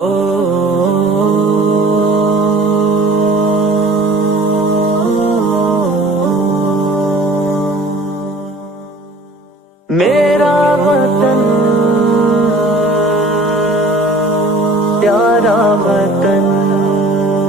میرا وطن پیارا وطن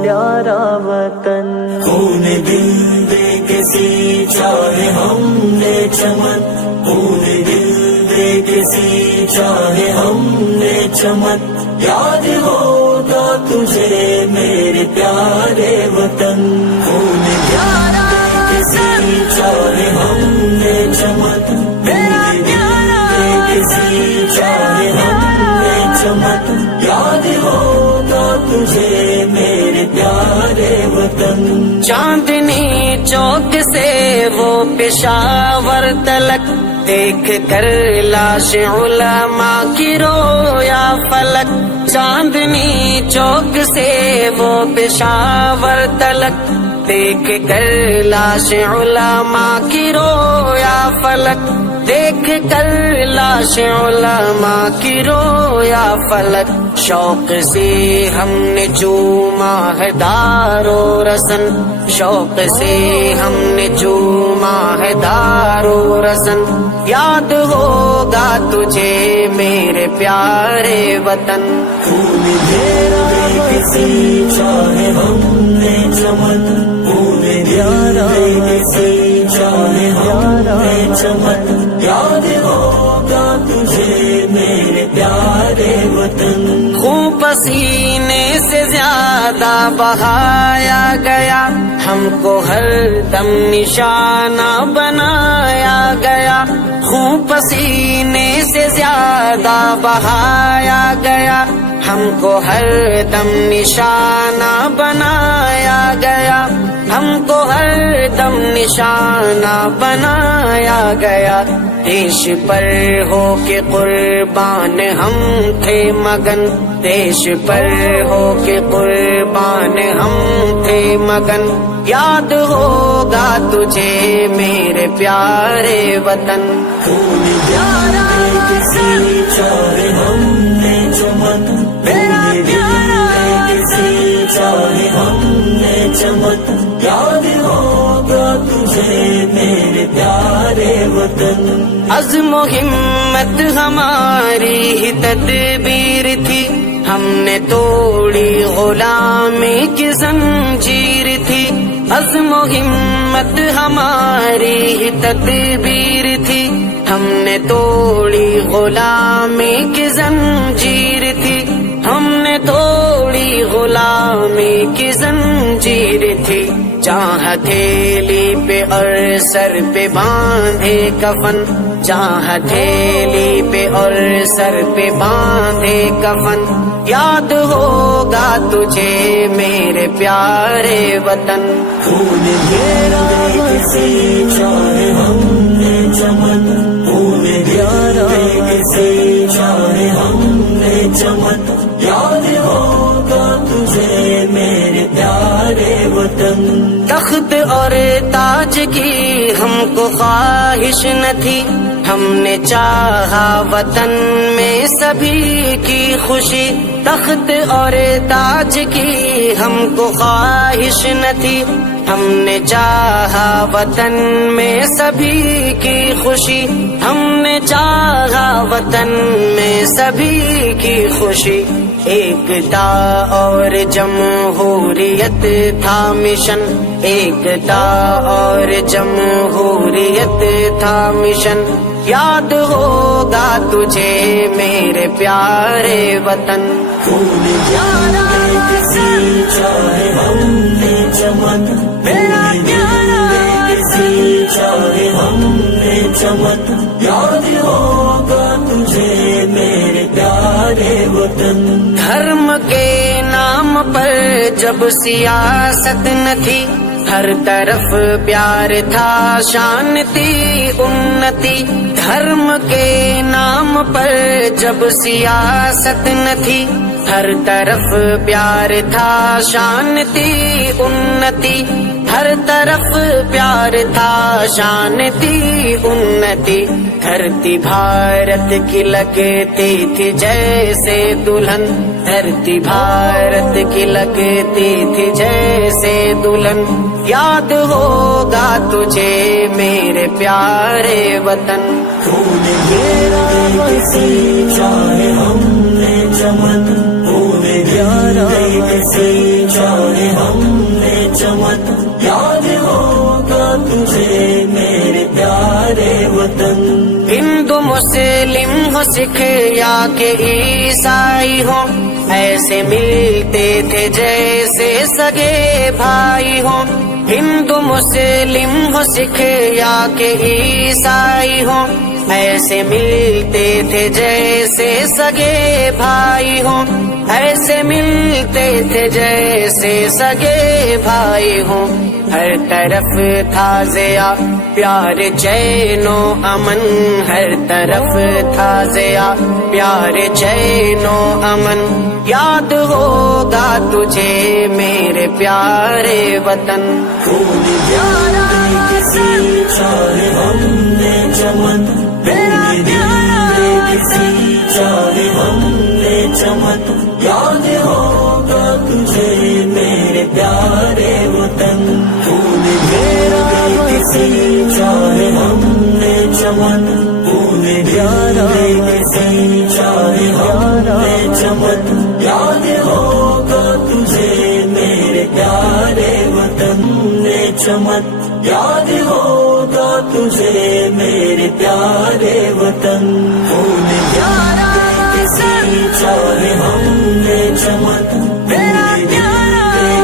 پیارا وطن، خون دل دے کے سینچا ہے ہم نے چمن، خون دل دے کے سینچا ہے ہم نے چمن، یاد ہوگا تجھے میرے پیارے وطن، خون دل دے کے سینچا ہے ہم نے چمن، خون دل دے کے سینچا ہے ہم نے چمن، یاد ہوگا تجھے میرے پیارے وطن۔ چاندنی چوک سے وہ پشاور تلک، دیکھ کر لاش علماء کی رویا فلک، چاندنی چوک سے وہ پشاور تلک، دیکھ کر لاش علماء کی رویا فلک، دیکھ کر لاش علماء کی رویا فلک، شوق سے ہم نے چوما ہے دار و رسن، شوق سے ہم نے چوما ہے دار و رسن، یاد ہوگا تجھے میرے پیارے وطن، خون دل دے کے سینچا ہے ہم نے چمن، خون دل دے کے سینچا ہے ہم نے چمن، یاد ہوگا تجھے میرے پیارے وطن، خون پسینے سے زیادہ بہایا گیا، ہم کو ہر دم نشانہ بنایا گیا، خون پسینے سے زیادہ بہایا گیا، ہم کو ہر دم نشانہ بنایا گیا، ہم کو ہر دم نشانہ بنایا گیا، دیش پر ہو کے قربان ہم تھے مگن، دیش پر ہو کے قربان ہم تھے مگن، یاد ہوگا تجھے میرے پیارے وطن، خون دل دے کے سینچا ہے ہم نے چمن، خون دل دے کے سینچا ہے ہم نے چمن، یاد ہوگا تجھے میرے پیارے وطن، عزم و ہمت ہماری ہی تدبیر تھی، ہم نے توڑی غلامی کی زنجیر تھی، عزم و ہمت ہماری ہی تدبیر تھی، ہم نے توڑی غلامی کی زنجیر تھی، ہم نے توڑی غلامی کی زنجیر تھی، جہاں ہتھیلی پہ اور سر پہ باندھے کفن، جہاں ہتھیلی پہ اور سر پہ باندھے کفن، یاد ہوگا تجھے میرے پیارے وطن، خون دل دے کے سینچا ہے ہم نے چمن، خون دل دے کے سینچا ہے ہم نے چمن، یاد ہوگا تجھے میرے پیارے وطن، تخت اور تاج کی ہم کو خواہش نہ تھی، ہم نے چاہا وطن میں سبھی کی خوشی، تخت اور تاج کی ہم کو خواہش نہ تھی، ہم نے چاہا وطن میں سبھی کی خوشی، ہم نے چاہا وطن میں سبھی کی خوشی، ایکتا اور جمہوریت تھا مشن، ایکتا اور جمہوریت تھا مشن، یاد ہوگا تجھے میرے پیارے وطن، خون دل دے کے سینچا ہے ہم نے چمن، خون دل دے کے سینچا ہے ہم نے چمن، یاد ہوگا تجھے میرے پیارے وطن، دھرم کے نام پر جب سیاست نہ تھی، ہر طرف پیار تھا شان تھی انتی، دھرم کے نام پر جب سیاست نہ تھی، ہر طرف پیار تھا شان تھی انتی، ہر طرف پیار تھا، شان تھی انتی، دھرتی بھارت کی لگتی تھی جیسے دلہن، دھرتی بھارت کی لگتی تھی جیسے دلہن، یاد ہوگا تجھے میرے پیارے وطن، خون میرا کسی چاہے ہم نے چمن، خون میرا کسی چاہے ہم نے چمن، یاد ہوگا تجھے میرے پیارے وطن، ہندو مسلم ہو سکھ یا کہ عیسائی ہو، ایسے ملتے تھے جیسے سگے بھائی ہو، ہندو مسلم ہو سکھ یا کہ عیسائی ہو، ایسے ملتے تھے جیسے سگے بھائی ہو، ایسے ملتے تھے جیسے سگے بھائی ہو، ہر طرف تھا ضیا پیار چین و امن، ہر طرف تھا ضیا پیار چین و امن، یاد ہوگا تجھے میرے پیارے وطن، خون میرا کسی چاہے ہم نے چمن، خون کسی چاہے ہم نے چمن، یاد ہوگا تجھے میرے پیارے وطن، خون میرا کسی چاہے ہم نے چمن، خون کسی چاہے ہم نے چمن، یاد ہوگا تجھے میرے پیارے وطن نے چمن، یاد ہوگا تجھے میرے پیارے وطن، خون کسی چاہے ہم نے چمن،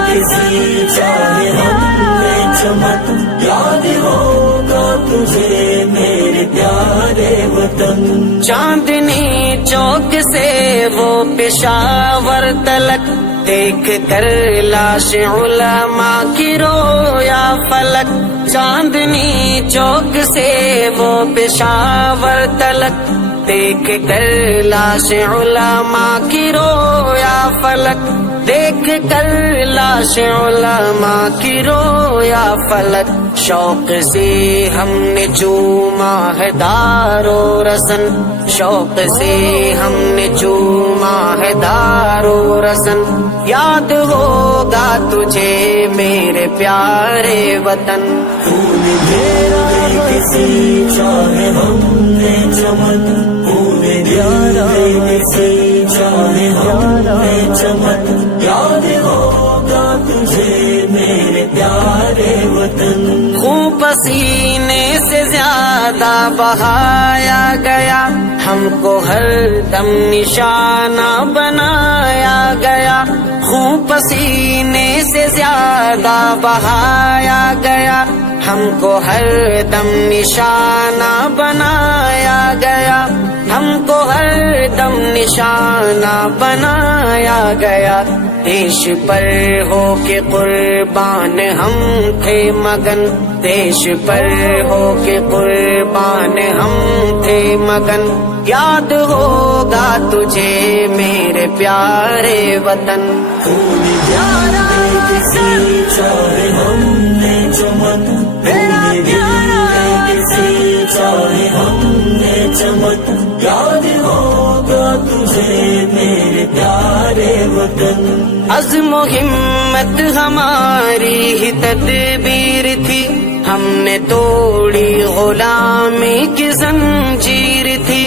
کسی چاہے ہم نے چمن، یاد ہوگا تجھے میرے پیارے وطن، چاندنی چوک سے وہ پشاور تلک، دیکھ کر لاش علماء کی رویا فلک، چاندنی چوک سے وہ پشاور تلک، دیکھ کر لاش علماء کی رویا فلک، دیکھ کر لاش علماء کی رویا فلک، شوق سے ہم نے چوما ہے دار و رسن، شوق سے ہم نے چوما ہے دار و رسن، یاد ہوگا تجھے میرے پیارے وطن، خون میرا کسی چاہے ہم نے چمن، خون میرا کسی چاہے ہم نے چمن، یاد ہوگا تجھے میرے پیارے وطن، خون پسینے سے زیادہ بہایا گیا، ہم کو ہر دم نشانہ بنایا گیا، خون پسینے سے زیادہ بہایا گیا، ہم کو ہر دم نشانہ بنایا گیا، ہم کو ہر دم نشانہ بنایا گیا، دیش پر ہو کے قربان ہم تھے مگن، دیش پر ہو کے قربان ہم تھے مگن، یاد ہوگا تجھے میرے پیارے وطن، خون میرا کسی چاہے ہم نے چمن، خون کسی چاہے ہم نے چمن، یاد ہوگا تجھے میرے پیارے وطن، عزم و ہمت ہماری ہی تدبیر تھی، ہم نے توڑی غلامی کی زنجیر تھی،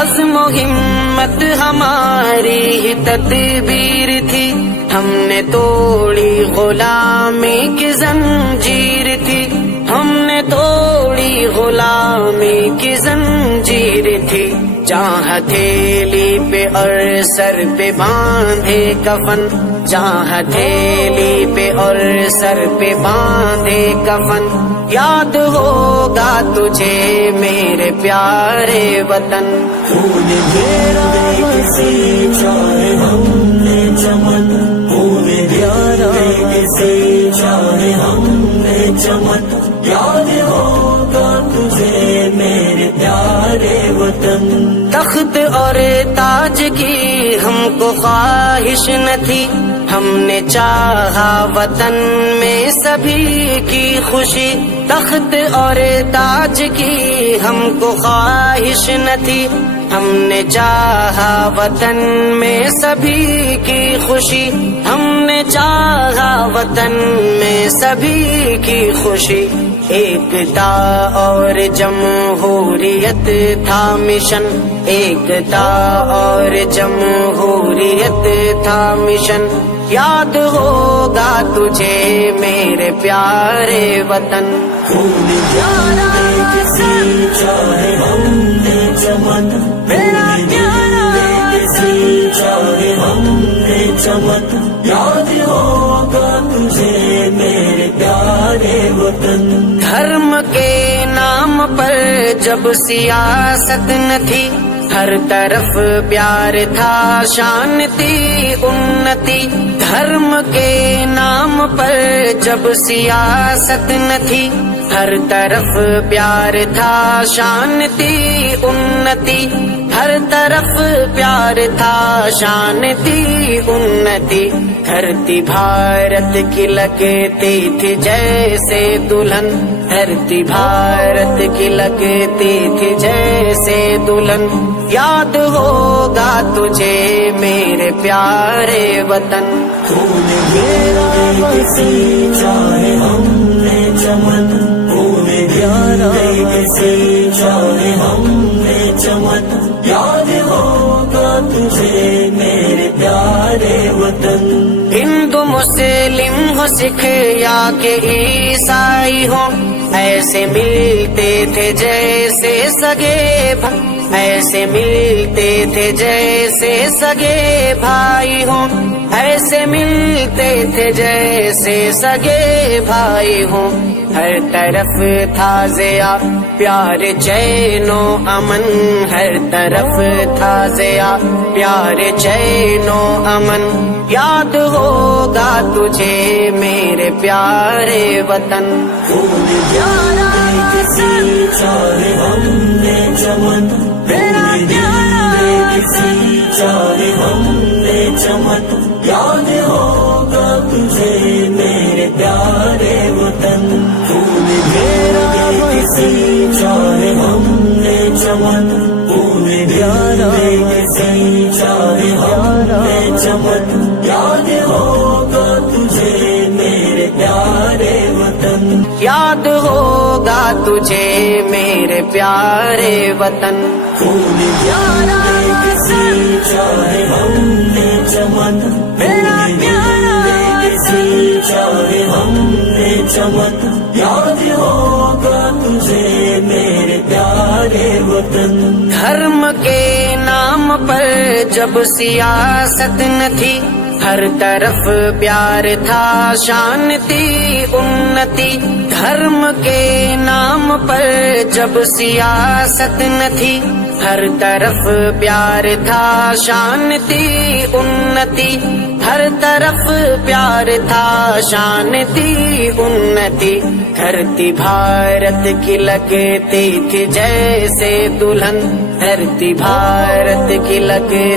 عزم و ہمت ہماری ہی تدبیر تھی، ہم نے توڑی غلامی کی زنجیر تھی، ہم نے توڑی غلامی کی زنجیر تھی، جہاں ہتھیلی پہ اور سر پہ باندھے کفن، جہاں ہتھیلی پہ اور سر پہ باندھے کفن، یاد ہوگا تجھے میرے پیارے وطن، خون میرا کسی چاہے ہم نے چمن، خون میرا کسی چاہے ہم نے چمن، یاد ہوگا تجھے میرے پیارے وطن، تخت اور تاج کی ہم کو خواہش نہ تھی، ہم نے چاہا وطن میں سبھی کی خوشی۔ تخت اور تاج کی ہم کو خواہش نہ تھی، ہم نے چاہا وطن میں سبھی کی خوشی، ہم نے چاہا وطن میں سبھی کی خوشی۔ ایکتا اور جمہوریت تھا مشن، ایکتا اور جمہوریت تھا مشن۔ یاد ہوگا تجھے میرے پیارے وطن، خون جانے کسی چاہے ہم نے چمن، خون جانے کسی چاہے ہم نے چمن۔ یاد ہوگا تجھے میرے پیارے وطن۔ دھرم کے نام پر جب سیاست نہ تھی، ہر طرف پیار تھا، شان تھی انتی۔ دھرم کے نام پر جب سیاست نہ تھی، ہر طرف پیار تھا، شان تھی انتی۔ ہر طرف پیار تھا، شان تھی انتی۔ دھرتی بھارت کی لگتی تھی جیسے دلہن، دھرتی بھارت کی لگتی تھی جیسے دلہن۔ یاد ہوگا تجھے میرے پیارے وطن، خون میرا کسی چاہے ہم نے چمن، خون پیارا کسی چاہے ہم نے چمن۔ یاد ہوگا تجھے میرے پیارے وطن۔ ہندو مسلم ہو، سکھ یا کہ عیسائی ہو، ایسے ملتے تھے جیسے سگے بھائی، ایسے ملتے تھے جیسے سگے بھائی ہوں، ایسے ملتے تھے جیسے سگے بھائی ہوں۔ ہر طرف تھا ضیا پیار چین و امن، ہر طرف تھا ضیا پیار چین و امن۔ یاد ہوگا تجھے میرے پیارے وطن، خون جانے کسی چاہے ہم نے چمن، خون جانے کسی چاہے ہم نے چمن۔ یاد ہوگا تجھے میرے پیارے وطن، خون میرا کسی چاہے ہم نے چمن، خون جانے کسی چاہے ہم نے چمن۔ یاد ہوگا تجھے میرے پیارے وطن، یاد ہوگا تجھے میرے پیارے وطن۔ خون جانے کسی چاہے ہم نے چمن، خون جانے کسی چاہے ہم نے چمن۔ یاد ہوگا تجھے میرے پیارے وطن۔ دھرم کے نام پر جب سیاست نہ تھی، ہر طرف پیار تھا، شان تھی انتی۔ دھرم کے نام پر جب سیاست نہ تھی، ہر طرف پیار تھا، شان تھی انتی۔ ہر طرف پیار تھا، شان تھی انتی۔ دھرتی بھارت کی لگتی تھی جیسے دلہن، دھرتی بھارت کی لگتی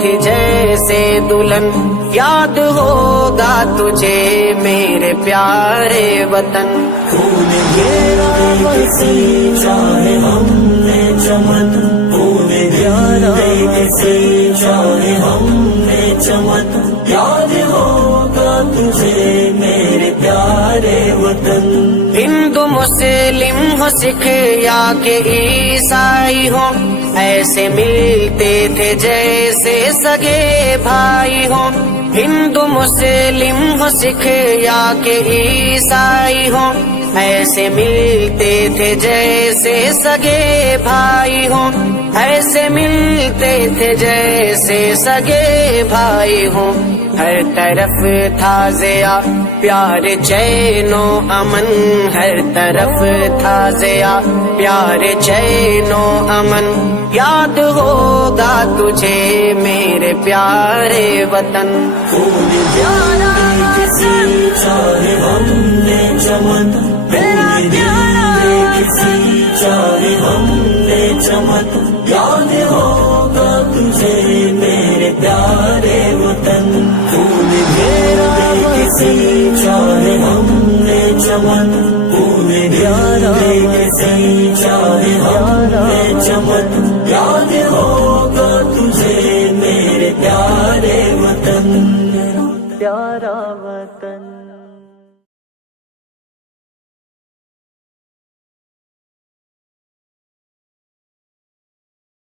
تھی جیسے دلہن۔ یاد ہوگا تجھے میرے پیارے وطن، خون میرا کسی چاہے ہم نے چمن، خون جانے کسی چاہے ہم نے چمن۔ یاد ہوگا تجھے میرے پیارے وطن۔ ہندو مسلم ہو، سکھ یا کہ عیسائی ہو، ایسے ملتے تھے جیسے سگے بھائی ہوں۔ ہندو مسلم ہو، سکھ یا کہ عیسائی ہو، ایسے ملتے تھے جیسے سگے بھائی ہوں، ایسے ملتے تھے جیسے سگے بھائی ہوں۔ ہر طرف تھا ضیا پیار چین و امن، ہر طرف تھا ضیا پیار چین و امن۔ یاد ہوگا تجھے میرے پیارے وطن، خون جانے کسی چاہے ہم نے چمن، خون جانے کسی چاہے ہم نے چمن۔ یاد ہوگا تجھے میرے پیارے وطن، پھول دل دے کے سینچا ہے ہم نے چمن، پھول دل دے کے سینچا ہے ہم نے چمن، یاد ہوگا تجھے میرے پیارے وطن، پیارا وطن.